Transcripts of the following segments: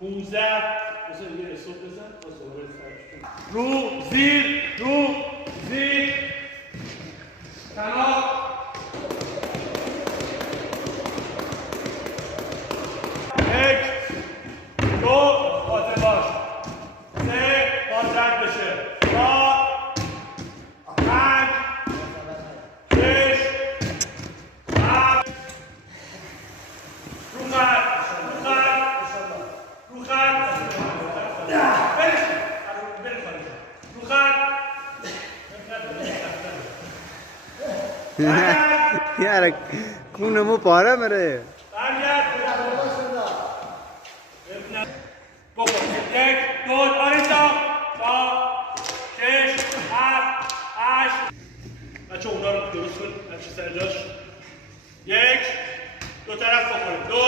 15 بزن یه حساب بزن تا دوباره رو زیر رو زیر کنار یک دو حاضر باش سه باز رد بشه چهار پنج شش هفت رو خط رو خط यार खून मु पारा मेरे یک دو آریسا تا شش هفت هشت بچه اونا رو درست کن هرچی سر جاش یک دو طرف بخوریم دو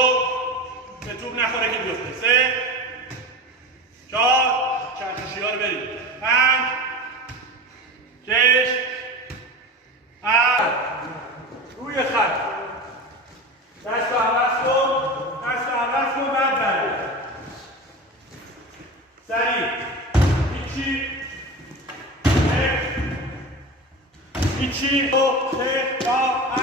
به توپ نخوره که بیفته سه چهار چرخشی ها رو بریم پنج شش هفت روی خط دست رو عوض کن بعد بریم سریع هیچی دو سه چهار